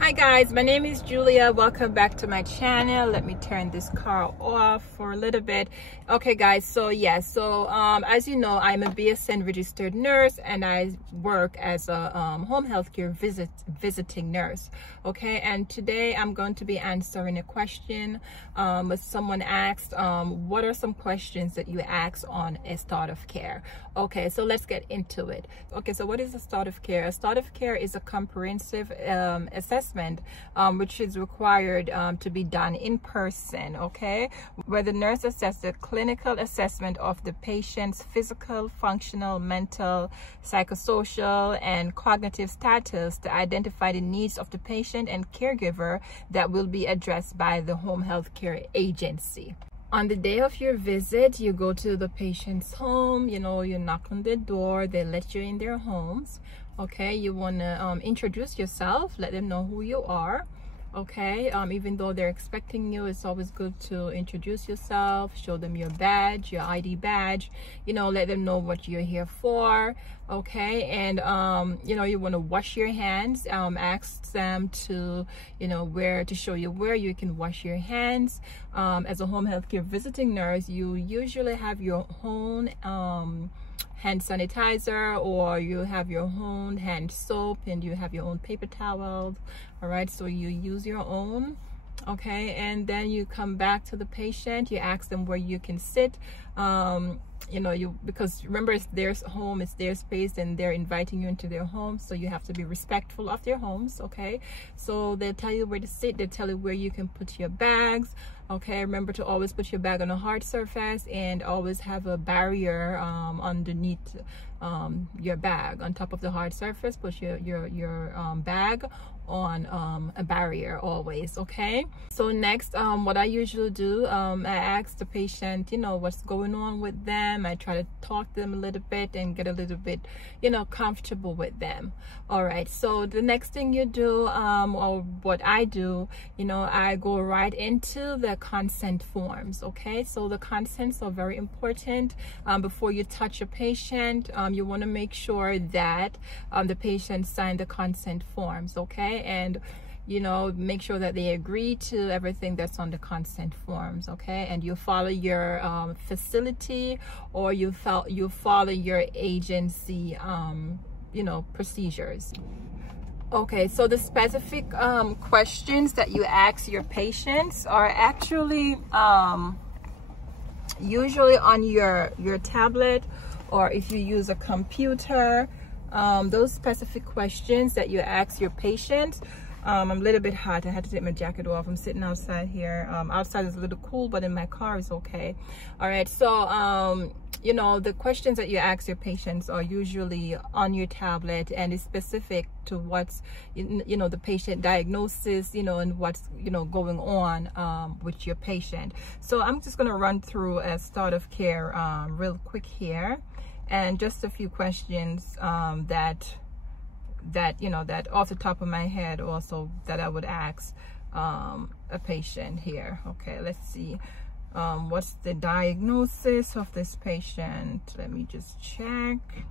Hi guys, my name is Julia. Welcome back to my channel. Let me turn this car off for a little bit. Okay guys, so as you know, I'm a BSN registered nurse and I work as a home healthcare visiting nurse. Okay, and today I'm going to be answering a question someone asked. What are some questions that you ask on a start of care? Okay, so let's get into it. Okay, so what is a start of care? A start of care is a comprehensive assessment which is required to be done in person, okay, where the nurse assesses the clinical assessment of the patient's physical, functional, mental, psychosocial, and cognitive status to identify the needs of the patient and caregiver that will be addressed by the home health care agency. On the day of your visit, you go to the patient's home, you knock on the door, they let you in their homes. Okay, you want to introduce yourself, let them know who you are. Okay, even though they're expecting you, it's always good to introduce yourself, show them your badge, your ID badge, let them know what you're here for. Okay, and you want to wash your hands. Ask them to to show you where you can wash your hands. As a home healthcare visiting nurse, you usually have your own hand sanitizer, or you have your own hand soap, and you have your own paper towels. All right, so you use your own. Okay, and then you come back to the patient, you ask them where you can sit. Because remember, it's their home, it's their space, and they're inviting you into their home, so you have to be respectful of their homes. Okay, so they'll tell you where to sit, they'll tell you where you can put your bags. Okay, remember to always put your bag on a hard surface and always have a barrier underneath your bag. On top of the hard surface, put your bag on a barrier always. Okay, so next, what I usually do, I ask the patient what's going on with them. I try to talk to them a little bit and get a little bit comfortable with them. All right, so the next thing you do, or what I do, I go right into the consent forms. Okay, so the consents are very important. Before you touch a patient, you want to make sure that the patient signed the consent forms. Okay, and make sure that they agree to everything that's on the consent forms. Okay, and you follow your facility, or you follow your agency procedures. Okay, so the specific questions that you ask your patients are actually usually on your tablet, or if you use a computer. Those specific questions that you ask your patients. I'm a little bit hot, I had to take my jacket off. I'm sitting outside here. Outside is a little cool, but in my car is okay. All right, so the questions that you ask your patients are usually on your tablet, and it's specific to what's the patient diagnosis, and what's going on with your patient. So I'm just going to run through a start of care real quick here, and just a few questions that off the top of my head also that I would ask a patient here. Okay, let's see. What's the diagnosis of this patient? Let me just check.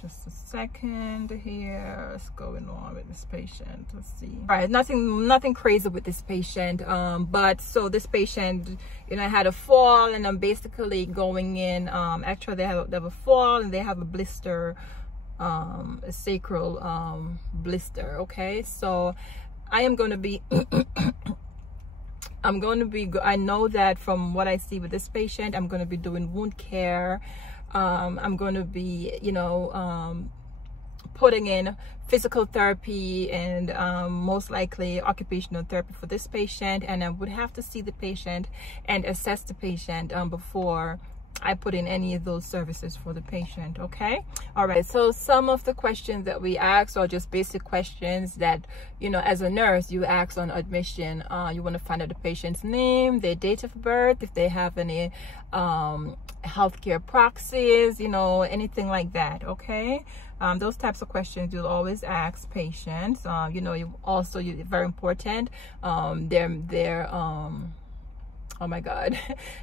Just a second here. What's going on with this patient? Let's see. All right, nothing crazy with this patient. But so this patient, had a fall, and I'm basically going in. Actually, they have a fall, and they have a blister, a sacral blister. Okay, so I am going to be. I know that from what I see with this patient, I'm going to be doing wound care. I'm going to be, putting in physical therapy and most likely occupational therapy for this patient. And I would have to see the patient and assess the patient before I put in any of those services for the patient. Okay, all right, so some of the questions that we ask are just basic questions that as a nurse you ask on admission. You want to find out the patient's name, their date of birth, if they have any healthcare proxies, anything like that. Okay, those types of questions you'll always ask patients. You also, very important, oh my god,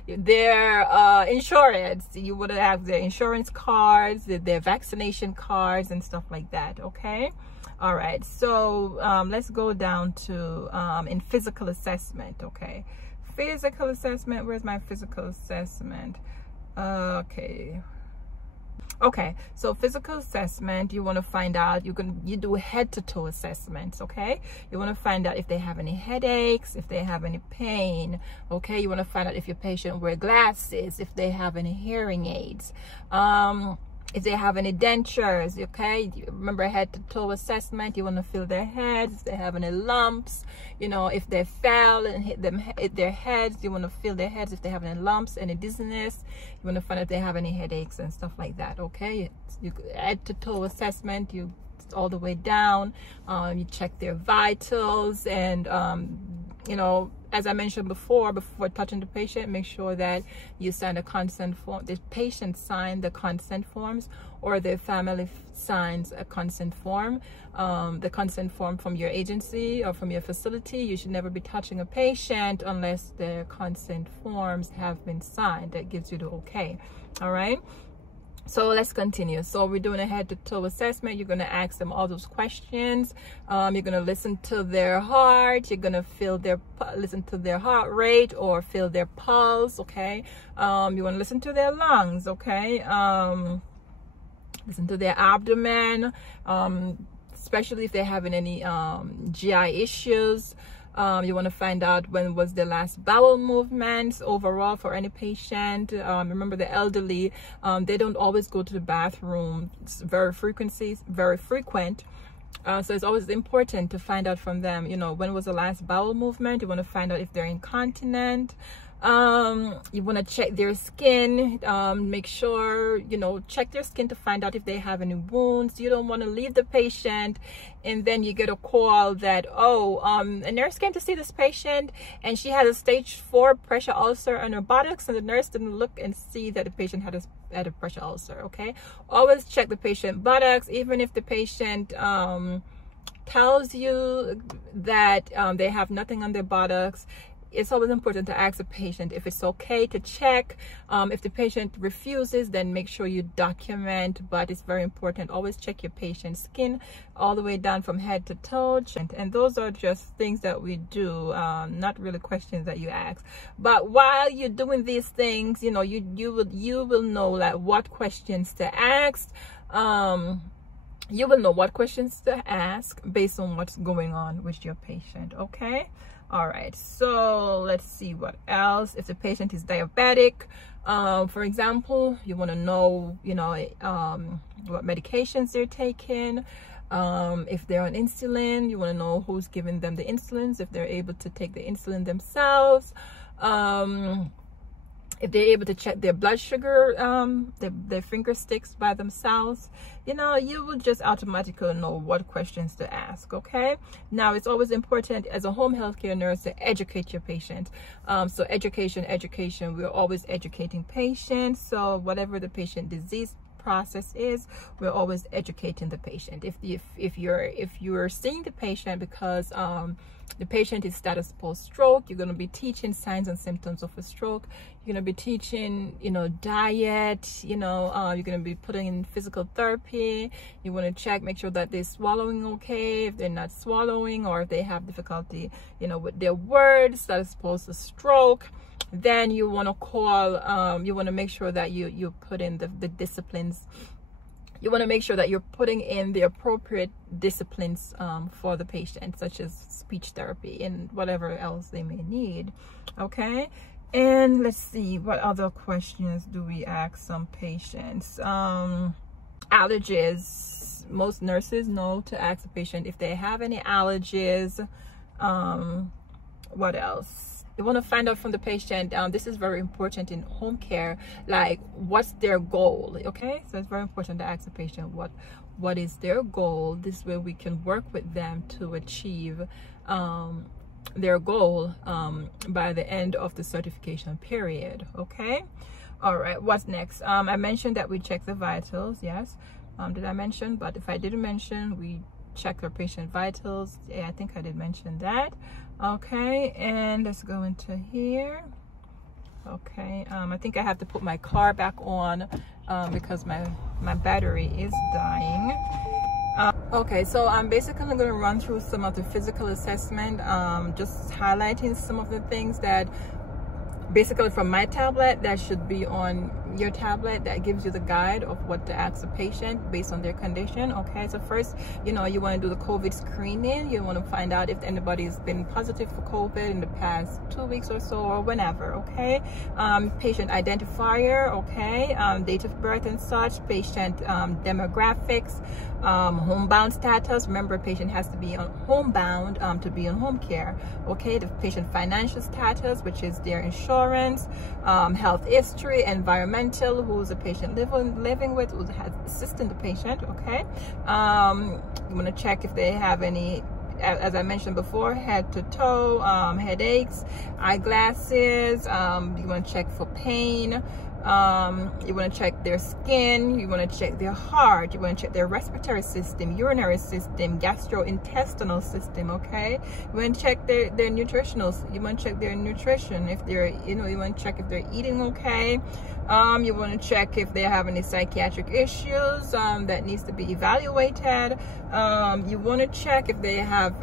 their insurance. You would have their insurance cards, their vaccination cards and stuff like that. Okay, All right, so let's go down to in physical assessment. Okay, physical assessment. Where's my physical assessment? Okay, so physical assessment, you want to find out, you do head to toe assessments. Okay, you want to find out if they have any headaches, if they have any pain. Okay, you want to find out if your patient wear glasses, if they have any hearing aids, if they have any dentures. Okay, remember head to toe assessment. You want to feel their heads, if they have any lumps, you know, if they fell and hit their heads, you want to feel their heads, if they have any lumps, any dizziness. You want to find out if they have any headaches and stuff like that. Okay, you head to toe assessment, you all the way down, you check their vitals, and you know, as I mentioned before touching the patient, make sure that you sign a consent form. The patient sign the consent forms, or their family signs a consent form. The consent form from your agency or from your facility. You should never be touching a patient unless their consent forms have been signed. That gives you the okay. All right, so let's continue. So we're doing a head to toe assessment. You're going to ask them all those questions. You're going to listen to their heart. You're going to listen to their heart rate or feel their pulse. Okay, you want to listen to their lungs. Okay, listen to their abdomen, especially if they're having any GI issues. You want to find out when was the last bowel movements overall for any patient. Remember, the elderly, they don't always go to the bathroom. It's very frequent. So it's always important to find out from them, you know, when was the last bowel movement. You want to find out if they're incontinent. You want to check their skin, make sure, you know, check their skin to find out if they have any wounds. You don't want to leave the patient and then you get a call that, oh, a nurse came to see this patient and she had a stage 4 pressure ulcer on her buttocks, and the nurse didn't look and see that the patient had a pressure ulcer. Okay, always check the patient buttocks, even if the patient tells you that they have nothing on their buttocks. It's always important to ask the patient if it's okay to check. If the patient refuses, then make sure you document, but it's very important. Always check your patient's skin all the way down from head to toe. And those are just things that we do, not really questions that you ask. But while you're doing these things, you know, you will know like what questions to ask. You will know what questions to ask based on what's going on with your patient. Okay, all right, so let's see what else. If the patient is diabetic, for example, you want to know, you know, what medications they're taking. If they're on insulin, you want to know who's giving them the insulins, if they're able to take the insulin themselves. If they're able to check their blood sugar, their finger sticks by themselves, you know, you will just automatically know what questions to ask. Okay, now it's always important as a home healthcare nurse to educate your patient. So education, we're always educating patients. So whatever the patient disease process is, we're always educating the patient. If you're seeing the patient because the patient is status post-stroke, you're going to be teaching signs and symptoms of a stroke. You're going to be teaching, you know, diet, you know, you're going to be putting in physical therapy. You want to check, make sure that they're swallowing okay. If they're not swallowing, or if they have difficulty, you know, with their words, status post-stroke, then you want to call, you want to make sure that you put in the disciplines. You want to make sure that you're putting in the appropriate disciplines for the patient, such as speech therapy and whatever else they may need. Okay, and let's see, what other questions do we ask some patients? Allergies. Most nurses know to ask the patient if they have any allergies. What else? You want to find out from the patient, this is very important in home care, like what's their goal. Okay, so it's very important to ask the patient what is their goal. This way we can work with them to achieve their goal by the end of the certification period. Okay, all right, what's next? I mentioned that we check the vitals. Yes, did I mention? But if I didn't mention, we check our patient vitals. Yeah, I think I did mention that. Okay, and let's go into here. Okay, I think I have to put my car back on because my battery is dying. Okay, so I'm basically going to run through some of the physical assessment, just highlighting some of the things that basically from my tablet that should be on your tablet, that gives you the guide of what to ask a patient based on their condition. Okay, so first, you know, you want to do the COVID screening. You want to find out if anybody's been positive for COVID in the past 2 weeks or so, or whenever. Okay, patient identifier, okay, date of birth and such, patient demographics, homebound status. Remember, a patient has to be on homebound to be on home care. Okay, the patient financial status, which is their insurance, health history, environmental, who's the patient living with, who has assisting the patient. Okay, you want to check if they have any, as I mentioned before, head to toe, headaches, eyeglasses. You want to check for pain. You want to check their skin, you want to check their heart, you want to check their respiratory system, urinary system, gastrointestinal system. Okay, you want to check their nutritional, you want to check their nutrition, if they're, you know, you want to check if they're eating okay. You want to check if they have any psychiatric issues that needs to be evaluated. You want to check if they have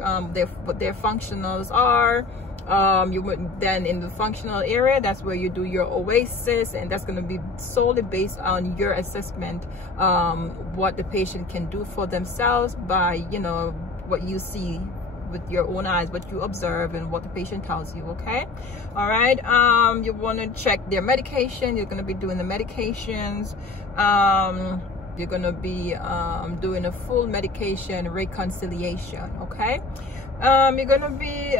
what their functionals are. You would then, in the functional area, that's where you do your OASIS, and that's going to be solely based on your assessment, what the patient can do for themselves by, you know, what you see with your own eyes, what you observe, and what the patient tells you. Okay, all right. You want to check their medication. You're going to be doing the medications. You're going to be doing a full medication reconciliation. Okay, you're going to be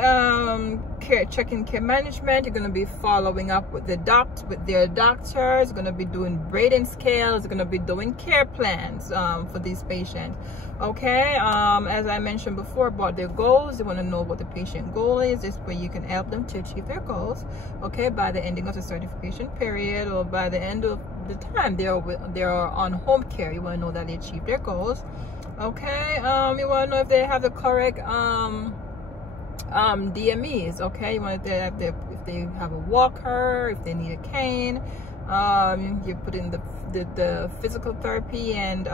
checking care management. You're going to be following up with their doctors. You're going to be doing grading scales. You're going to be doing care plans for these patients. Okay, as I mentioned before about their goals, you want to know what the patient goal is. This way you can help them to achieve their goals. Okay, by the ending of the certification period, or by the end of the time they're on home care, you want to know that they achieve their goals. Okay, you want to know if they have the correct DMEs. Okay, you want to know if they have a walker, if they need a cane. You put in the physical therapy and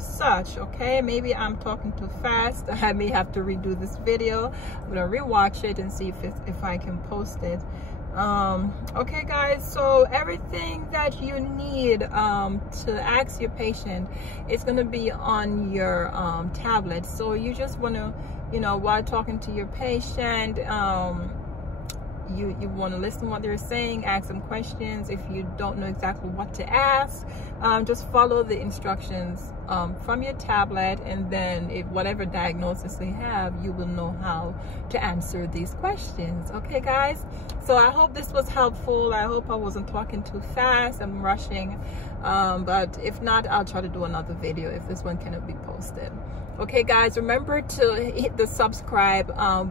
such. Okay, maybe I'm talking too fast. I may have to redo this video. I'm gonna rewatch it and see if I can post it. Okay guys, so everything that you need to ask your patient is going to be on your tablet. So you just want to, you know, while talking to your patient, you want to listen to what they're saying, ask them questions. If you don't know exactly what to ask, just follow the instructions from your tablet, and then if whatever diagnosis they have, you will know how to answer these questions. Okay guys, so I hope this was helpful. I hope I wasn't talking too fast. I'm rushing, but if not, I'll try to do another video if this one cannot be posted. Okay guys, remember to hit the subscribe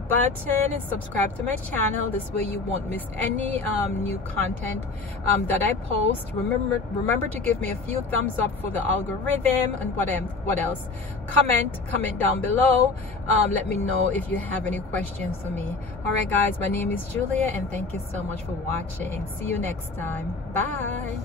button and subscribe to my channel. This way you won't miss any new content that I post. Remember to give me a few thumbs up for the algorithm, and what else, comment down below. Let me know if you have any questions for me. All right guys, my name is Julia, and thank you so much for watching. See you next time. Bye.